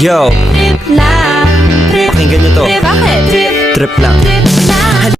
Yo, Trip lang, trip, pakinggan nyo to. trip, bakit? Trip, Trip lang. trip lang.